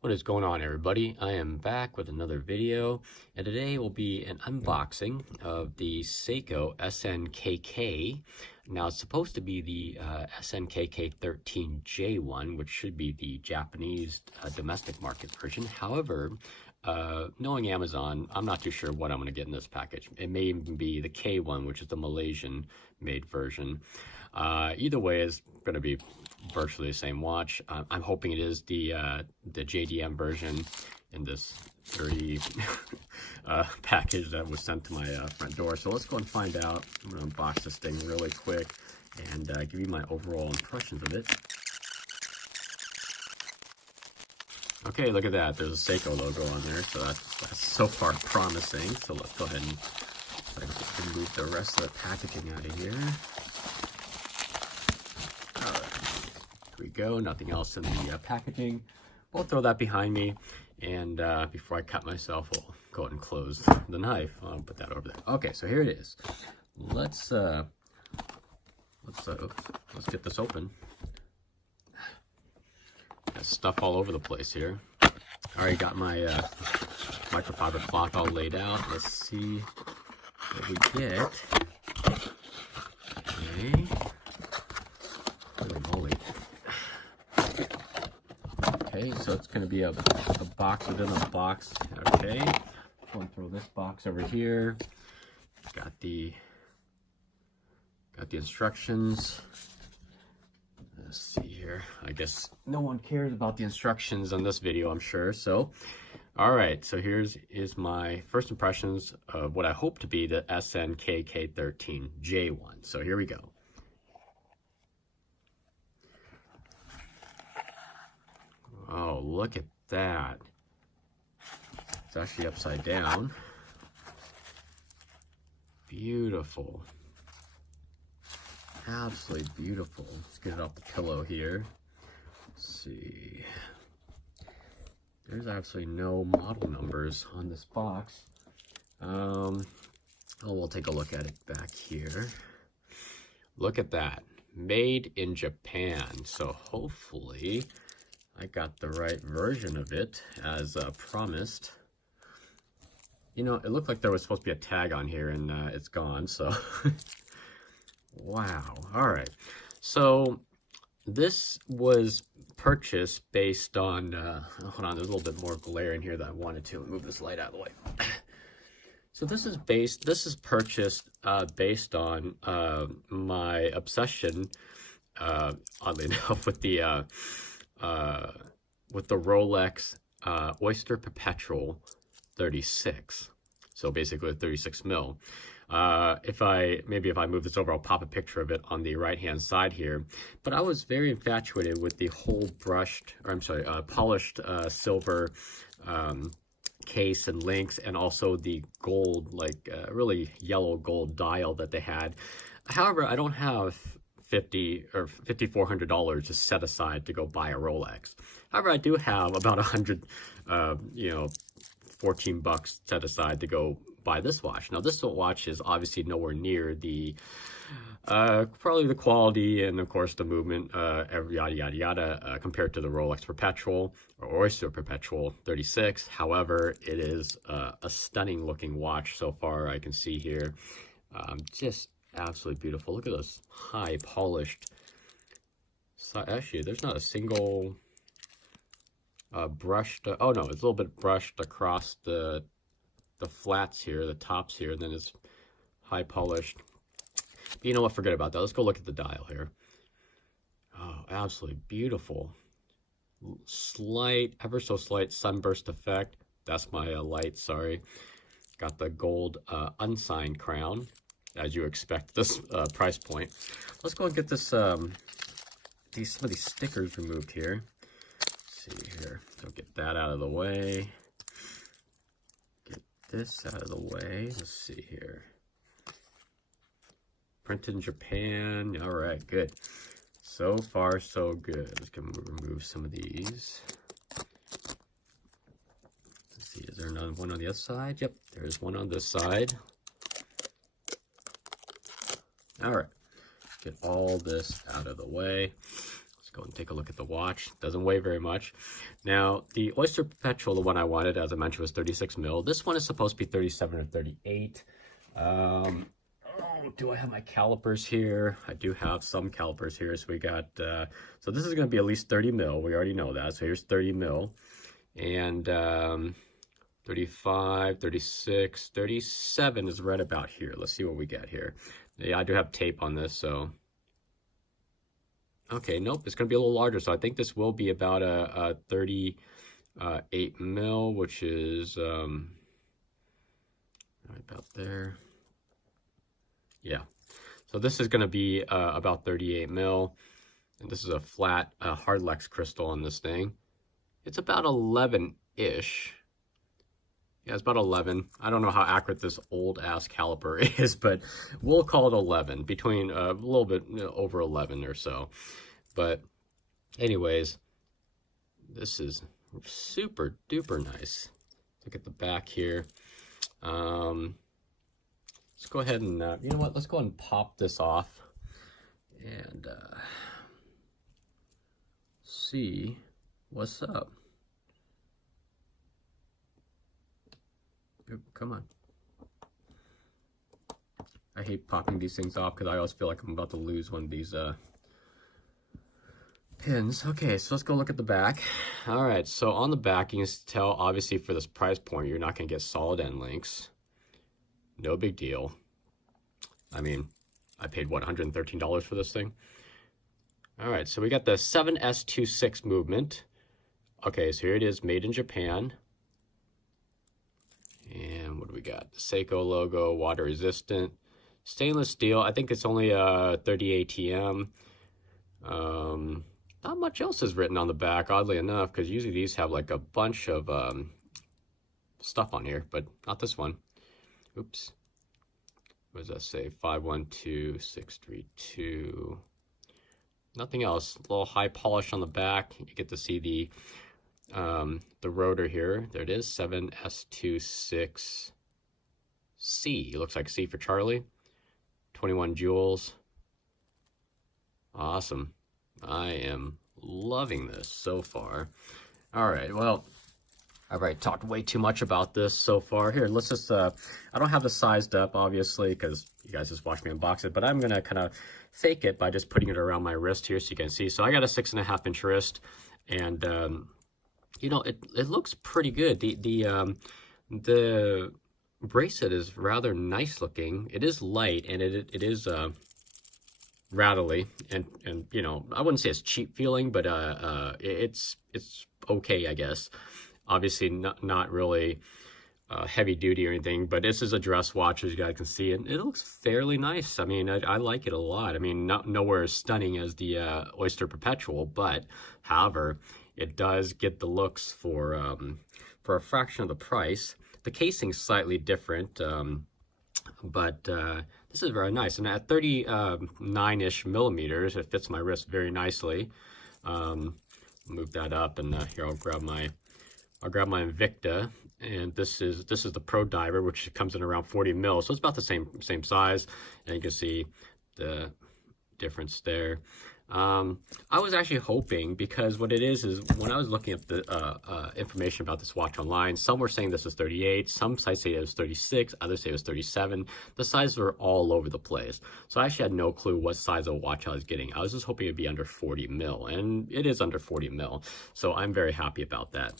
What is going on, everybody? I am back with another video, and today will be an unboxing of the Seiko SNKK. Now, it's supposed to be the SNKK13J1, which should be the Japanese domestic market version. However, knowing Amazon, I'm not too sure what I'm going to get in this package. It may even be the K1, which is the Malaysian-made version. Either way, is going to be virtually the same watch. I'm hoping it is the JDM version in this dirty package that was sent to my front door. So let's go and find out. I'm going to unbox this thing really quick and give you my overall impressions of it. Okay, look at that. There's a Seiko logo on there, so that's so far promising. So let's go ahead and move the rest of the packaging out of here. Here we go, nothing else in the packaging. We'll throw that behind me, and before I cut myself, we'll go ahead and close the knife. I'll put that over there. Okay, so here it is. Let's get this open. Got stuff all over the place here. I already got my microfiber cloth all laid out. Let's see what we get. Okay. Holy moly. Okay, so it's going to be a box within a box. Okay, go and throw this box over here. Got the instructions. Let's see here. I guess no one cares about the instructions on this video, I'm sure. So, all right. So here's my first impressions of what I hope to be the SNKK13J1. So here we go. Oh, look at that. It's actually upside down. Beautiful. Absolutely beautiful. Let's get it off the pillow here. Let's see. There's absolutely no model numbers on this box. Oh, we'll take a look at it back here. Look at that. Made in Japan. So hopefully I got the right version of it as promised. You know, it looked like there was supposed to be a tag on here and it's gone, so wow. All right. So this was purchased based on, hold on, there's a little bit more glare in here that I wanted to move this light out of the way. So this is purchased based on my obsession, oddly enough, with the Rolex Oyster Perpetual 36. So basically a 36 mil. If I move this over, I'll pop a picture of it on the right hand side here. But I was very infatuated with the whole polished silver case and links, and also the gold, like really yellow gold dial that they had. However, I don't have $5,400 to set aside to go buy a Rolex. However, I do have about 14 bucks set aside to go buy this watch. Now, this watch is obviously nowhere near the probably the quality and of course the movement, yada yada yada, compared to the Rolex Perpetual or Oyster Perpetual 36. However, it is a stunning looking watch so far. I can see here, just absolutely beautiful. Look at this high polished. So actually, there's not a single brushed. Oh no, it's a little bit brushed across the flats here, the tops here, and then it's high polished. But you know what? Forget about that. Let's go look at the dial here. Oh, absolutely beautiful. Slight, ever so slight sunburst effect. That's my light. Sorry. Got the gold unsigned crown, as you expect this price point. Let's go and get this some of these stickers removed here. Let's see here. So get that out of the way. Get this out of the way. Let's see here. Printed in Japan. All right, good. So far, so good. Let's go remove some of these. Let's see. Is there another one on the other side? Yep, there's one on this side. All right, get all this out of the way. Let's go and take a look at the watch. Doesn't weigh very much. Now, the Oyster Perpetual, the one I wanted, as I mentioned, was 36 mil. This one is supposed to be 37 or 38. Do I have my calipers here? I do have some calipers here. So we got, so this is going to be at least 30 mil. We already know that. So here's 30 mil. And 35, 36, 37 is right about here. Let's see what we got here. Yeah, I do have tape on this, so. Okay, nope, it's going to be a little larger. So I think this will be about a 38 mil, which is right about there. Yeah, so this is going to be about 38 mil. And this is a flat hardlex crystal on this thing. It's about 11-ish. Yeah, it's about 11. I don't know how accurate this old-ass caliper is, but we'll call it 11, between a little bit over 11 or so. But anyways, this is super duper nice. Look at the back here. Let's go ahead and, you know what, let's go ahead and pop this off and see what's up. Come on. I hate popping these things off because I always feel like I'm about to lose one of these pins. Okay, so let's go look at the back. All right, so on the back, you can tell, obviously, for this price point, you're not going to get solid end links. No big deal. I mean, I paid, what, $113 for this thing? All right, so we got the 7S26 movement. Okay, so here it is, made in Japan. And what do we got? The Seiko logo, water resistant, stainless steel. I think it's only 30 ATM. Not much else is written on the back, oddly enough, because usually these have like a bunch of stuff on here, but not this one. Oops. What does that say? 512632. Nothing else. A little high polish on the back. You get to see the rotor here. There it is, 7S26C. It looks like C for Charlie. 21 jewels. Awesome. I am loving this so far. All right, well, I've already talked way too much about this so far. Here, let's just, I don't have this sized up, obviously, because you guys just watched me unbox it, but I'm going to kind of fake it by just putting it around my wrist here so you can see. So I got a 6.5-inch wrist, and you know, it looks pretty good. The bracelet is rather nice looking. It is light, and it is rattly, and you know, I wouldn't say it's cheap feeling, but it's okay, I guess. Obviously not really heavy duty or anything, but this is a dress watch, as you guys can see, and it looks fairly nice. I mean, I like it a lot. I mean, nowhere as stunning as the Oyster Perpetual, but however, it does get the looks for a fraction of the price. The casing's slightly different, but this is very nice. And at 39-ish millimeters, it fits my wrist very nicely. Move that up, and here I'll grab my Invicta, and this is the Pro Diver, which comes in around 40 mil, so it's about the same size, and you can see the difference there. I was actually hoping, because what it is when I was looking at the information about this watch online, some were saying this was 38, some sites say it was 36, others say it was 37. The sizes were all over the place. So I actually had no clue what size of watch I was getting. I was just hoping it'd be under 40 mil, and it is under 40 mil. So I'm very happy about that.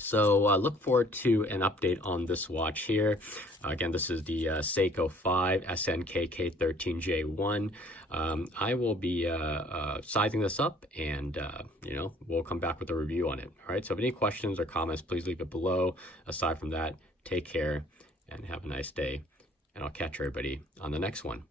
So look forward to an update on this watch here. Again, this is the Seiko SNKK13J1. I will be sizing this up, and you know, we'll come back with a review on it. All right, so if any questions or comments, please leave it below. Aside from that, take care and have a nice day, and I'll catch everybody on the next one.